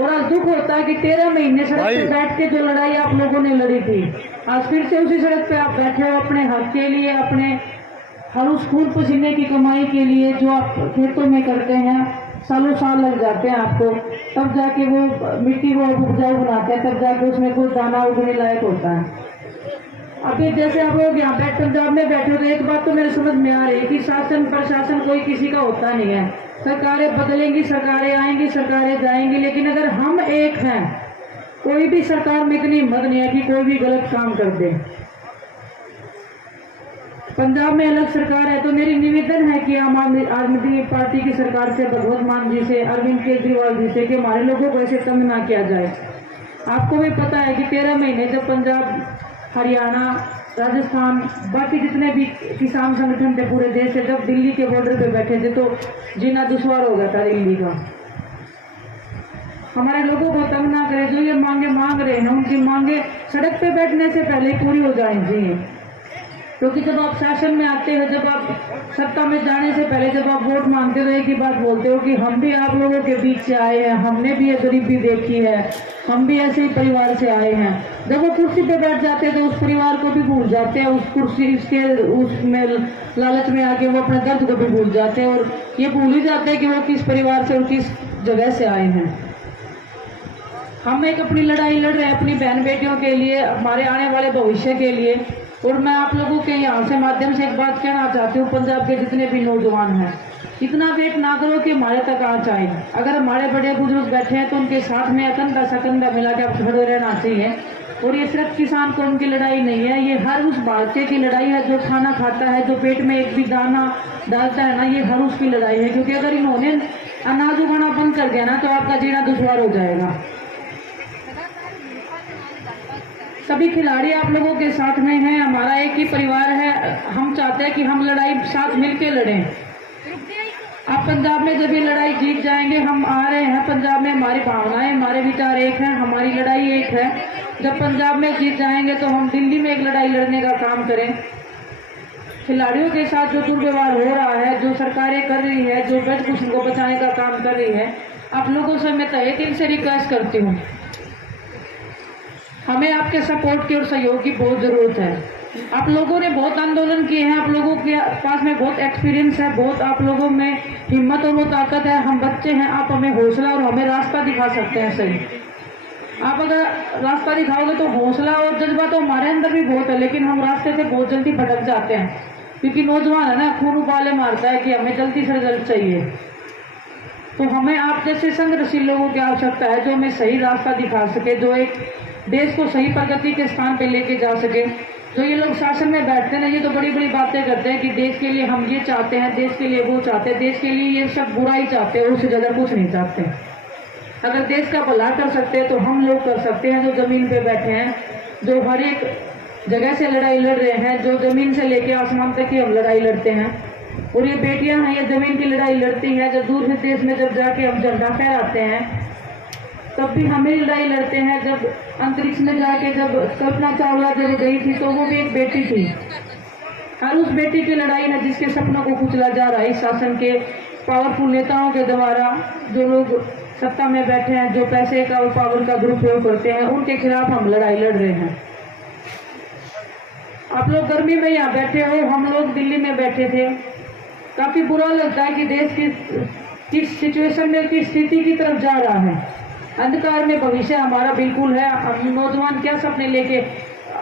और आज दुख होता है कि 13 महीने सड़क पे बैठ के जो लड़ाई आप लोगों ने लड़ी थी, आज फिर से उसी सड़क पे आप बैठे हो अपने हक के लिए, अपने हर उस खून पसीने की कमाई के लिए जो आप खेतों में करते हैं। सालों साल लग जाते हैं आपको, तब जाके वो मिट्टी को उपजाऊ बनाते हैं, तब जाके उसमें कोई दाना उगने लायक होता है। अभी जैसे आप लोग यहाँ पंजाब में बैठे हो तो एक बात तो मेरे समझ में आ रही है कि शासन प्रशासन कोई किसी का होता नहीं है। सरकारें बदलेंगी, सरकारें आएंगी, सरकारें जाएंगी, लेकिन अगर हम एक हैं, कोई भी सरकार में इतनी हिम्मत नहीं है कि कोई भी गलत काम कर दे। पंजाब में अलग सरकार है, तो मेरी निवेदन है कि आम आदमी पार्टी की सरकार से, भगवंत मान जी से, अरविंद केजरीवाल जी से, कि हमारे लोगों को ऐसे तंग ना किया जाए। आपको भी पता है कि 13 महीने जब पंजाब, हरियाणा, राजस्थान, बाकी जितने भी किसान संगठन थे पूरे देश से, जब दिल्ली के बॉर्डर पे बैठे थे तो जीना दुश्वार हो गया था दिल्ली का। हमारे लोगों को तंग ना करे, जो ये मांगे मांग रहे हैं उनकी मांगे सड़क पे बैठने से पहले पूरी हो जानी चाहिए। क्योंकि जब आप शासन में आते हो, जब आप सत्ता में जाने से पहले जब आप वोट मांगते हो, एक ही बात बोलते हो कि हम भी आप लोगों के बीच से आए हैं, हमने भी ये गरीबी देखी है, हम भी ऐसे ही परिवार से आए हैं। जब वो कुर्सी पे बैठ जाते हैं तो उस परिवार को भी भूल जाते हैं, उस कुर्सी इसके उसमें लालच में आके वो अपने दर्द को भी भूल जाते हैं, और ये भूल ही जाते हैं कि वो किस परिवार से और किस जगह से आए हैं। हम एक अपनी लड़ाई लड़ रहे हैं अपनी बहन बेटियों के लिए, हमारे आने वाले भविष्य के लिए। और मैं आप लोगों के यहाँ से माध्यम से एक बात कहना चाहती हूँ, पंजाब के जितने भी नौजवान हैं, इतना वेट ना करो कि हमारे तक आ जाए। अगर हमारे बड़े बुजुर्ग बैठे हैं तो उनके साथ में कंधा सा कंधा मिला के आप खड़े रहना चाहिए। और ये सिर्फ किसान कौम की लड़ाई नहीं है, ये हर उस भारतीय की लड़ाई है जो खाना खाता है, जो पेट में एक भी दाना डालता है ना, ये हर उसकी लड़ाई है। क्योंकि अगर इन्होंने अनाज उगाना बंद कर दिया ना तो आपका जीना दुश्वार हो जाएगा। सभी खिलाड़ी आप लोगों के साथ में हैं, हमारा एक ही परिवार है। हम चाहते हैं कि हम लड़ाई साथ मिलके लड़ें। आप पंजाब में जब ये लड़ाई जीत जाएंगे, हम आ रहे हैं पंजाब में, हमारी भावनाएं, हमारे विचार एक हैं, हमारी लड़ाई एक है। जब पंजाब में जीत जाएंगे तो हम दिल्ली में एक लड़ाई लड़ने का काम करें। खिलाड़ियों के साथ जो दुर्व्यवहार हो रहा है, जो सरकारें कर रही है, जो ब्रजभूषण को बचाने का काम कर रही है, आप लोगों से मैं तहे दिल से रिक्वेस्ट करती हूँ, हमें आपके सपोर्ट की और सहयोग की बहुत जरूरत है। आप लोगों ने बहुत आंदोलन किए हैं, आप लोगों के पास में बहुत एक्सपीरियंस है, बहुत आप लोगों में हिम्मत और वो ताकत है। हम बच्चे हैं, आप हमें हौसला और हमें रास्ता दिखा सकते हैं। सही, आप अगर रास्ता दिखाओगे तो हौसला और जज्बा तो हमारे अंदर भी बहुत है, लेकिन हम रास्ते से बहुत जल्दी भटक जाते हैं। क्योंकि नौजवान है ना, खून उबाले मारता है कि हमें जल्दी से रिजल्ट चाहिए। तो हमें आप जैसे संघर्षशील लोगों की आवश्यकता है, जो हमें सही रास्ता दिखा सके, जो एक देश को सही प्रगति के स्थान पे लेके जा सके। तो ये लोग शासन में बैठते हैं ना, ये तो बड़ी बड़ी बातें करते हैं कि देश के लिए हम ये चाहते हैं, देश के लिए वो चाहते हैं, देश के लिए ये सब बुरा ही चाहते हैं, उससे ज्यादा कुछ नहीं चाहते। अगर देश का भला कर सकते हैं तो हम लोग कर सकते हैं, जो जमीन पे बैठे हैं, जो हर एक जगह से लड़ाई लड़ रहे हैं, जो जमीन से लेके आसमान तक की हम लड़ाई लड़ते हैं। और ये बेटियां हैं, ये जमीन की लड़ाई लड़ती हैं। जब दूर देश में जब जाके हम झंडा फहराते हैं तब भी हमें लड़ाई लड़ते हैं। जब अंतरिक्ष में जाके जब कल्पना चावला जब गई थी तो वो भी एक बेटी थी। हर उस बेटी की लड़ाई है जिसके सपनों को कुचला जा रहा है इस शासन के पावरफुल नेताओं के द्वारा। जो लोग सत्ता में बैठे हैं, जो पैसे का और पावर का दुरुपयोग करते हैं, उनके खिलाफ हम लड़ाई लड़ रहे हैं। आप लोग गर्मी में यहाँ बैठे हो, हम लोग दिल्ली में बैठे थे। काफी बुरा लगता है कि देश की किस सिचुएशन में, किस स्थिति की तरफ जा रहा है। अंधकार में भविष्य हमारा बिल्कुल है। हम नौजवान क्या सपने लेके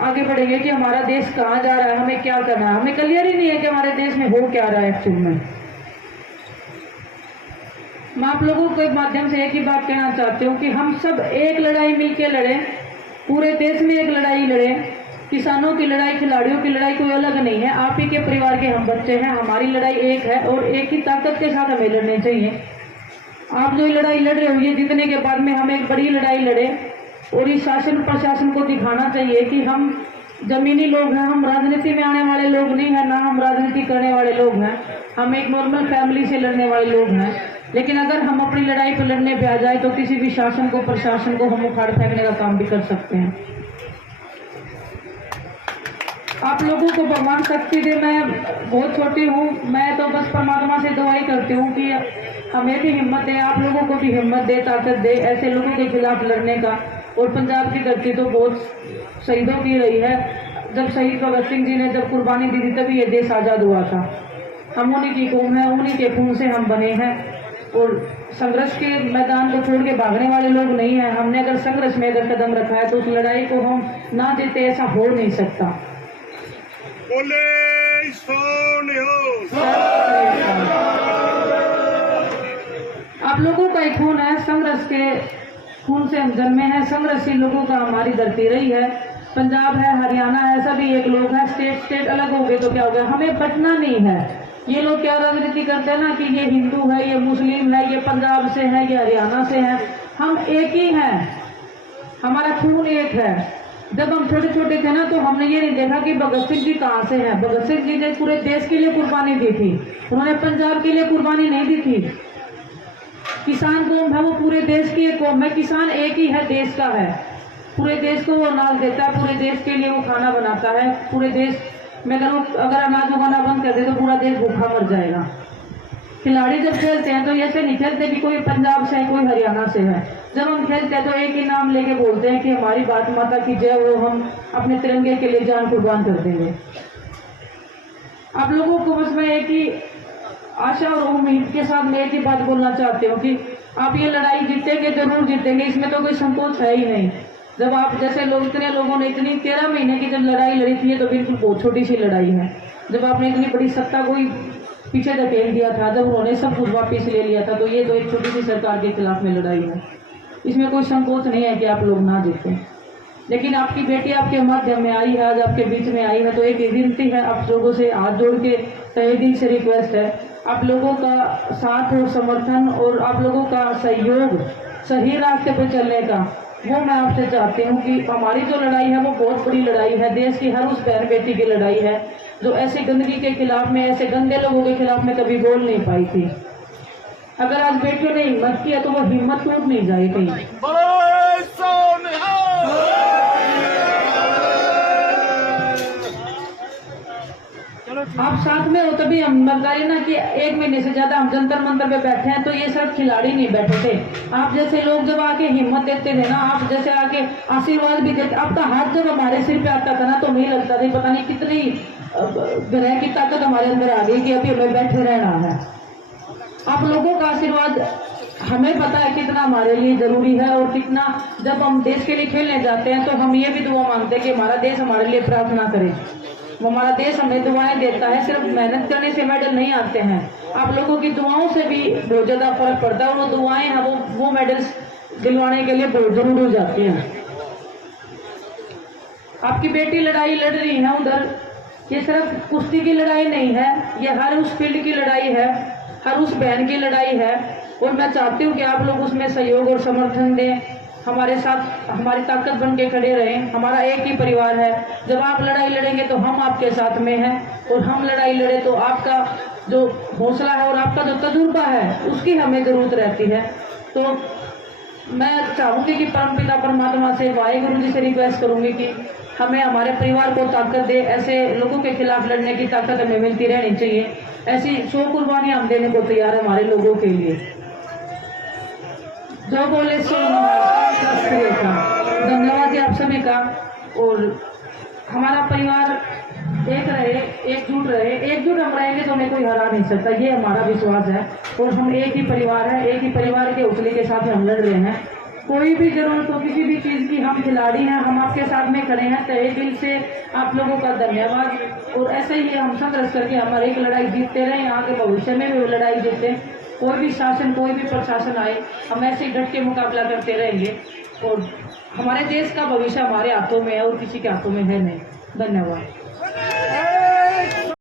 आगे बढ़ेंगे कि हमारा देश कहाँ जा रहा है, हमें क्या करना है। हमें क्लियर ही नहीं है कि हमारे देश में हो क्या रहा है एक्चुअल में। मैं आप लोगों के माध्यम से एक ही बात कहना चाहती हूँ कि हम सब एक लड़ाई मिलकर लड़े, पूरे देश में एक लड़ाई लड़े। किसानों की लड़ाई, खिलाड़ियों की लड़ाई कोई अलग नहीं है। आप ही के परिवार के हम बच्चे हैं, हमारी लड़ाई एक है और एक ही ताकत के साथ हमें लड़नी चाहिए। आप जो लड़ाई लड़ रहे हो, ये जीतने के बाद में हम एक बड़ी लड़ाई लड़े और इस शासन प्रशासन को दिखाना चाहिए कि हम जमीनी लोग हैं, हम राजनीति में आने वाले लोग नहीं है, ना हम राजनीति करने वाले लोग हैं। हम एक नॉर्मल फैमिली से लड़ने वाले लोग हैं। लेकिन अगर हम अपनी लड़ाई पर लड़ने पे आ जाए तो किसी भी शासन को, प्रशासन को हम उखाड़ फेंकने का काम भी कर सकते हैं। आप लोगों को भगवान शक्ति दे। मैं बहुत छोटी हूँ, मैं तो बस परमात्मा से दुआई करती हूँ कि हमें भी हिम्मत दे, आप लोगों को भी हिम्मत दे, ताकत दे ऐसे लोगों के खिलाफ लड़ने का। और पंजाब की धरती तो बहुत शहीदों की रही है। जब शहीद भगत सिंह जी ने जब कुर्बानी दी थी तभी ये देश आज़ाद हुआ था। हम उन्हीं की कौम है, उन्हीं के खून से हम बने हैं और संघर्ष के मैदान को छोड़ के भागने वाले लोग नहीं हैं। हमने अगर संघर्ष में अगर कदम रखा है तो उस लड़ाई को हम ना जीते ऐसा हो नहीं सकता। बोले सोनियो। आप लोगों का एक खून है, संघर्ष के खून से हम जन्मे हैं। संघर्षी लोगों का हमारी धरती रही है। पंजाब है, हरियाणा है, सभी एक लोग हैं। स्टेट अलग हो गए तो क्या हो गया, हमें बचना नहीं है। ये लोग क्या राजनीति करते हैं ना कि ये हिंदू है, ये मुस्लिम है, ये पंजाब से है, ये हरियाणा से है। हम एक ही हैं, हमारा खून एक है। जब हम छोटे छोटे थे ना तो हमने ये नहीं देखा कि भगत सिंह जी कहाँ से हैं। भगत सिंह जी ने पूरे देश के लिए कुर्बानी दी थी, उन्होंने पंजाब के लिए कुर्बानी नहीं दी थी। किसान कौम है, वो पूरे देश की एक कौम है। किसान एक ही है, देश का है। पूरे देश को वो अनाज देता है, पूरे देश के लिए वो खाना बनाता है। पूरे देश में अगर अनाज उगाना बंद कर दे तो पूरा देश भूखा मर जाएगा। खिलाड़ी जब खेलते हैं तो ऐसे नहीं खेलते कि कोई पंजाब से है, कोई हरियाणा से है। जब हम खेलते हैं तो एक ही नाम लेके बोलते हैं कि हमारी भारत माता की जय, वो हम अपने तिरंगे के लिए जान कुर्बान कर देंगे। आप लोगों को बस मैं एक ही आशा और उम्मीद के साथ मैं एक ही बात बोलना चाहती हूँ कि आप ये लड़ाई जीतेंगे, जरूर जीतेंगे, इसमें तो कोई संकोच है ही नहीं। जब आप जैसे लोग, इतने लोगों ने इतनी 13 महीने की जब लड़ाई लड़ी थी, ये तो बिल्कुल बहुत छोटी सी लड़ाई है। जब आपने इतनी बड़ी सत्ता को पीछे धकेल दिया था, जब उन्होंने सब कुछ वापिस ले लिया था, तो ये तो एक छोटी सी सरकार के खिलाफ में लड़ाई है। इसमें कोई संकोच नहीं है कि आप लोग ना जीतें। लेकिन आपकी बेटी आपके माध्यम में आई है, आज आपके बीच में आई है, तो एक विनती है आप लोगों से, हाथ जोड़ के तहे दिल से रिक्वेस्ट है, आप लोगों का साथ और समर्थन और आप लोगों का सहयोग सही रास्ते पर चलने का, वो मैं आपसे चाहती हूँ कि हमारी जो लड़ाई है वो बहुत बड़ी लड़ाई है। देश की हर उस बहन बेटी की लड़ाई है जो ऐसी गंदगी के खिलाफ में, ऐसे गंदे लोगों के खिलाफ में कभी बोल नहीं पाई थी। अगर आज बेटियों ने हिम्मत किया तो वो हिम्मत टूट नहीं जाए कहीं। आप साथ में हो तभी हम बता ना कि 1 महीने से ज्यादा हम जंतर मंतर पे बैठे हैं, तो ये सिर्फ खिलाड़ी नहीं बैठे थे। आप जैसे लोग जब आके हिम्मत देते थे ना, आप जैसे आके आशीर्वाद भी देते, आपका हाथ जब हमारे सिर पे आता था ना तो नहीं लगता था पता नहीं कितनी ग्रह की ताकत हमारे अंदर आ गई कि अभी हमें बैठे रहना है। आप लोगों का आशीर्वाद हमें पता है कितना हमारे लिए जरूरी है और कितना, जब हम देश के लिए खेलने जाते हैं तो हम ये भी दुआ मांगते हैं कि हमारा देश हमारे लिए प्रार्थना करे। वो हमारा देश हमें दुआएं देता है, सिर्फ मेहनत करने से मेडल नहीं आते हैं, आप लोगों की दुआओं से भी बहुत ज्यादा फर्क पड़ता है। और वो दुआएं हैं वो मेडल्स दिलवाने के लिए बहुत जरूर हो जाती हैं। आपकी बेटी लड़ाई लड़ रही है उधर, ये सिर्फ कुश्ती की लड़ाई नहीं है, ये हर उस फील्ड की लड़ाई है, हर उस बहन की लड़ाई है। और मैं चाहती हूँ कि आप लोग उसमें सहयोग और समर्थन दें, हमारे साथ हमारी ताकत बन के खड़े रहें। हमारा एक ही परिवार है, जब आप लड़ाई लड़ेंगे तो हम आपके साथ में हैं, और हम लड़ाई लड़े तो आपका जो हौसला है और आपका जो तजुर्बा है उसकी हमें जरूरत रहती है। तो मैं चाहूंगी कि परमपिता परमात्मा से, वाहेगुरु जी से रिक्वेस्ट करूंगी कि हमें हमारे परिवार को ताकत दे, ऐसे लोगों के खिलाफ लड़ने की ताकत हमें मिलती रहनी चाहिए। ऐसी 100 कुर्बानियां हम देने को तैयार है हमारे लोगों के लिए। जो बोले सो धन्यवाद जी आप सभी का। और हमारा परिवार एक रहे, एकजुट रहे, एकजुट हम रहेंगे तो हमें कोई हरा नहीं सकता, ये हमारा विश्वास है। और हम एक ही परिवार है, एक ही परिवार के हौसले के साथ हम लड़ रहे हैं। कोई भी जरूरत हो किसी भी चीज की, हम खिलाड़ी हैं, हम आपके साथ में खड़े हैं। तहे दिल से आप लोगों का धन्यवाद। और ऐसे ही हम संघर्ष करके हमारी एक लड़ाई जीतते रहे, आगे भविष्य में भी वो लड़ाई जीते। कोई भी शासन, कोई भी प्रशासन आए, हम ऐसे ही डट के मुकाबला करते रहेंगे। और हमारे देश का भविष्य हमारे हाथों में है और किसी के हाथों में है नहीं। धन्यवाद।